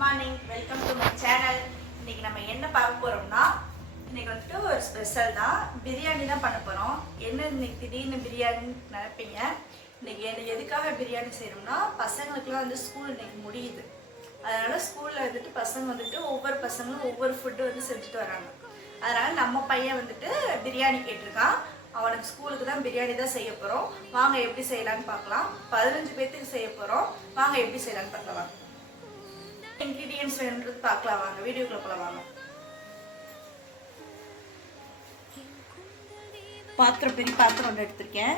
Morning, welcome to my channel. இன்னைக்கு நம்ம என்ன பார்க்க போறோம்னா, இன்னைக்கு வந்துட்டு ஒரு ஸ்பெஷல் தான். பிரியாணி தான் பண்ண போறோம். என்ன இன்னைக்கு திடீர்னு பிரியாணின்னு நினைப்பீங்க. இன்னைக்கு எதுக்காக பிரியாணி செய்யறோம்னா, பசங்களுக்குலாம் வந்து ஸ்கூல் இன்னைக்கு முடியுது. அதனால ஸ்கூல்ல வந்துட்டு பசங்க வந்துட்டு ஒவ்வொரு பசங்களும் ஒவ்வொரு ஃபுட்டு வந்து செஞ்சுட்டு வராங்க. அதனால நம்ம பையன் வந்துட்டு பிரியாணி கேட்டிருக்கான். அவனுக்கு ஸ்கூலுக்கு தான் பிரியாணி தான் செய்ய போறோம். வாங்க எப்படி செய்யலான்னு பார்க்கலாம். 15 பேத்துக்கு செய்ய போறோம். வாங்க எப்படி செய்யலான்னு பார்க்கலாம். இன்கிரீடியன்ஸ் வேணுன்றது பார்க்கலாம். வாங்க வீடியோக்குள்ள போலாம். வாங்க. பெரிய பாத்திரம் ஒன்று எடுத்திருக்கேன்.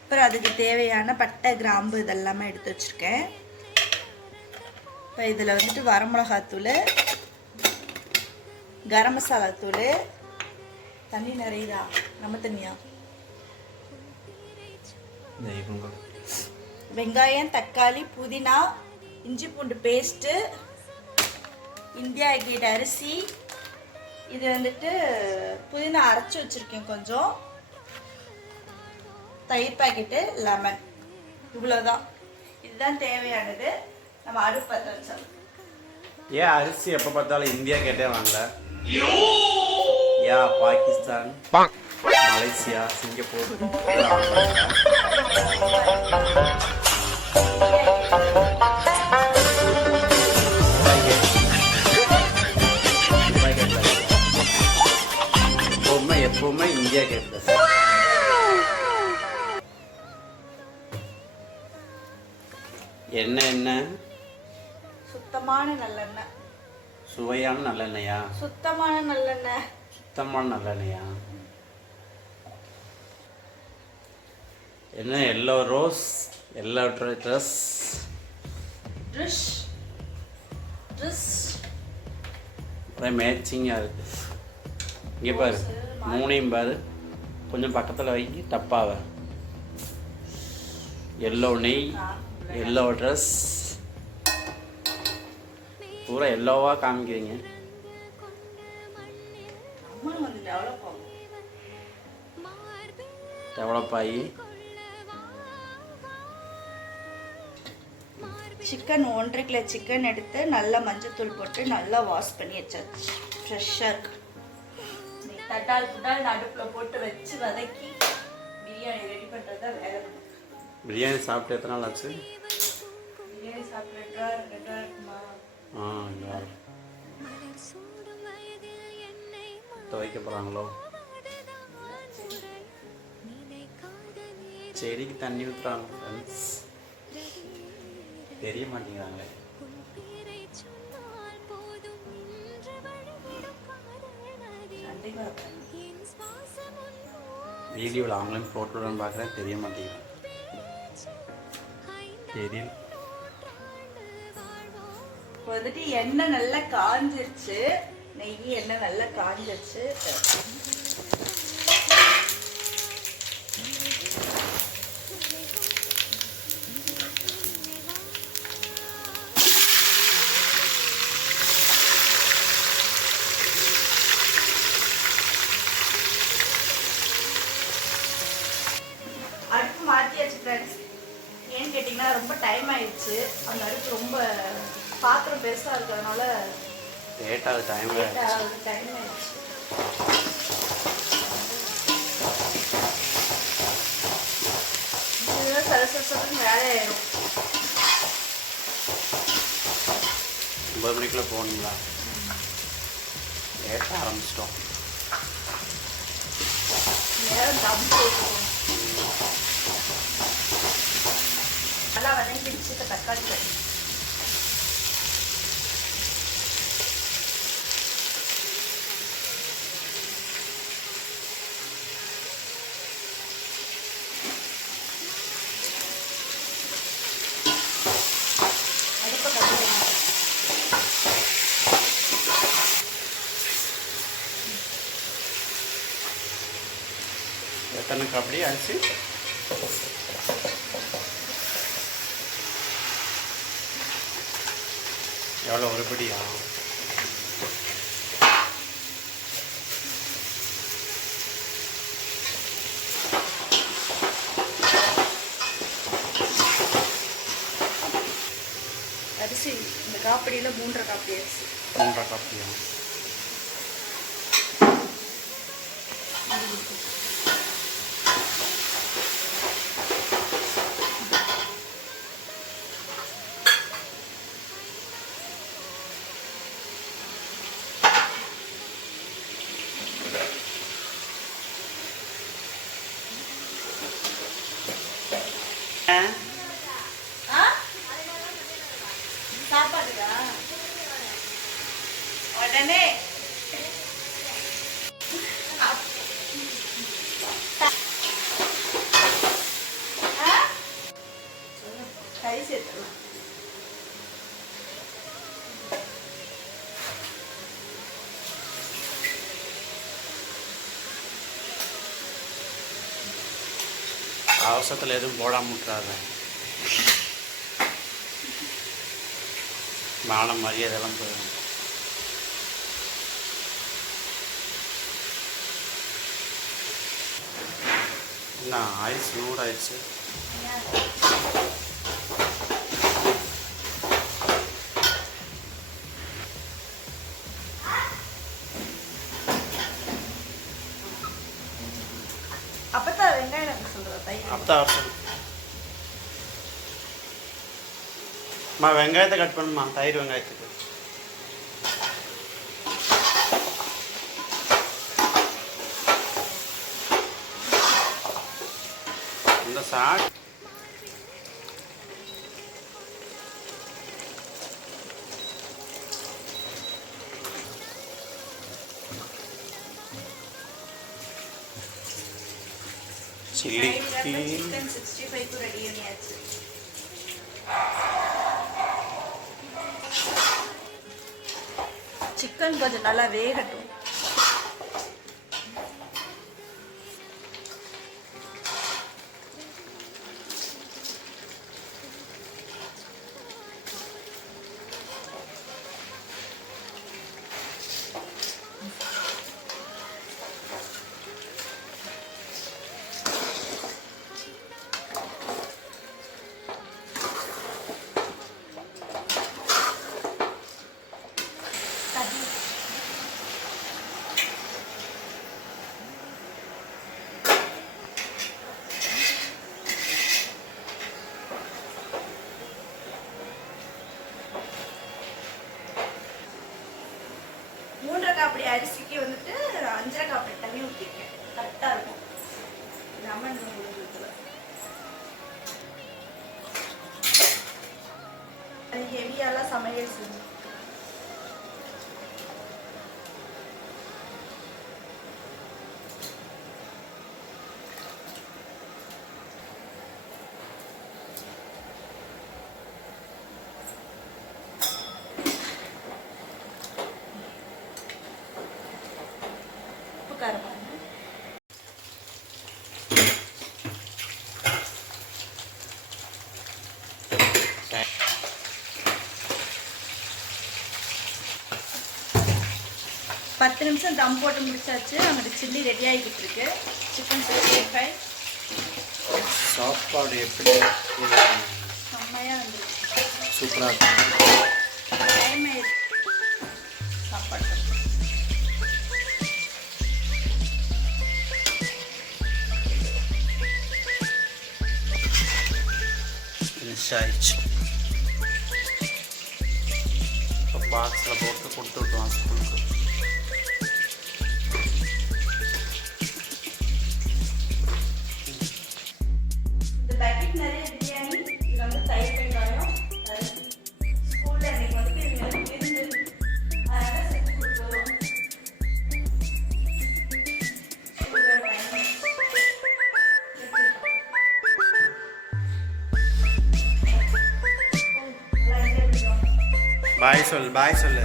அப்புறம் அதுக்கு தேவையான பட்டை, கிராம்பு இதெல்லாமே எடுத்து வச்சிருக்கேன். இப்போ இதில் வந்துட்டு வரமிளகாத்தூள், கரம் மசாலா தூள், தண்ணி நிறையுதா? நம்ம தண்ணியா? வெங்காயம், தக்காளி, புதினா, இஞ்சி பூண்டு பேஸ்ட்டு, இந்தியா கேட் அரிசி, இது வந்துட்டு புதினா அரைச்சி வச்சுருக்கேன் கொஞ்சம், தயிர் பாக்கெட்டு, லெமன், இவ்வளோதான். இதுதான் தேவையானது. நம்ம அடுப்பு பற்ற வச்சோம். ஏன் அரிசி எப்போ பார்த்தாலும் இந்தியா கேட்டே வாங்கல? ஏன் பாகிஸ்தான், மலேசியா, சிங்கப்பூர் எப்பவுமே இந்தியா கேட்குது. என்ன சுத்தமான நல்லெண்ணெய். சுவையான நல்லெண்ணெயா? சுத்தமான நல்லெண்ணெய். சுத்தமான நல்லெண்ணெயா? என்ன எல்லோ ரோஸ், எல்லோ ட்ரெஸ் ஒரே மேட்சிங்காக இருக்கு. இங்கே பாரு, மூணையும் பாரு, கொஞ்சம் பக்கத்தில் வை டப்பாவை. எல்லோ நெய், எல்லோ ட்ரெஸ், பூரா எல்லோவாக காமிக்கிறீங்க. டெவலப் ஆகி சிக்கன் 1.5 கிலோ சிக்கன் எடுத்து நல்லா மஞ்சத்தூள் போட்டு நல்லா வாஷ் பண்ணி வச்சாச்சு. ஃப்ரெஷ்ஷாக இருக்கு. தட்டால் புட்டால் அடுப்பில் போட்டு வச்சு வதக்கி பிரியாணி ரெடி பண்ணுறது தான் வேலை. பிரியாணி சாப்பிட்டு எத்தனை நாள் ஆச்சு? பிரியாணி சாப்பிட்டு 2 வாரம் இருக்குமா? துவைக்க போகிறாங்களோ? செடிக்கு தண்ணி ஊற்றுறாங்க ஃப்ரெண்ட்ஸ். தெரிய மாட்டேங்கிறாங்களே. வீடியோவில் அவங்களையும் போட்டுவிடன்னு பார்க்குறேன், தெரிய மாட்டேங்கிறேன். தெரியல. இப்போ வந்துட்டு எண்ணெய் நல்லா காஞ்சிருச்சு. நெய் எண்ணெய் நல்லா காஞ்சிருச்சு. அடுப்பு மாற்றியாச்சு ஃப்ரெண்ட்ஸ். ஏன்னு கேட்டிங்கன்னா ரொம்ப டைம் ஆயிடுச்சு. அந்த அடுப்பு ரொம்ப பாத்திரம் பெருசாக இருக்கிறதுனால லேட்டாக டைம் ஆயிடுச்சு. இதுதான் சரசரசன்னு வேலை ஆயிடும். 9 மணிக்குள்ள போகணுங்களா? லேட்டாக ஆரம்பிச்சிட்டோம். நேரம் தம் போட்டுருக்கோம். நல்லா வதங்கிடுச்சு. இப்போ தக்காளி கட்டி அடுப்பை கட்டி எத்தனை கபடி அரிசி? எவ்வளோ ஒரு படியா? அரிசி இந்த காப்படியில் 3.5 காப்படி அரிசி. 3.5 காப்பியா? சாப்பாடுதா உடனே கை சேர்த்துலாம். அவசரத்தில் எதுவும் போடாம விட்டுறாத. மானம் மரியாதைலாம் போயிடும். என்ன ஆயிடுச்சு? 100 ஆயிடுச்சு. அப்பதான் வெங்காயம் எனக்கு சொல்றதா தயிர். அப்பதான் அவசரம். வெங்காயத்தை கட் பண்ணுமா? தயிர் வெங்காயத்துக்கு இந்த சாட் சில்லி சிக்கன் 65 ரெடி பண்ணியாச்சு. சிக்கன் கொஞ்சம் நல்லா வேகட்டும். அப்படி அரிசிக்கு வந்துட்டு 5.5 காப்படி தண்ணி ஊற்றிருக்கேன். கரெக்டாக இருக்கும். லெமன் ஊற்றுல அது ஹெவியாலாம் சமையல் செஞ்சு காரமாக 10 நிமிஷம் தம் போட்டு முடிச்சாச்சு. அங்கிட்டு சில்லி ரெடி ஆகிக்கிட்டு இருக்கு. சிக்கன் 65 சாப்பாடு எப்படி செம்மையாக வந்துருக்கு. சூப்பராக இருக்கும். டைம் சாப்பாடு ஃபினிஷ் ஆயிடுச்சு. இப்போ பாக்ஸில் போட்டு கொடுத்து விட்டுவான் ஸ்கூலுக்கு. இந்த பேக்கெட் நிறைய பிரியாணி. இது வந்து தயிர் வெங்காயம் ஸ்கூலில் இன்னைக்கு வந்து இருந்து அதனால செஞ்சு கொடுத்துருவோம். பாய் சொல்லு, பாய் சொல்லு.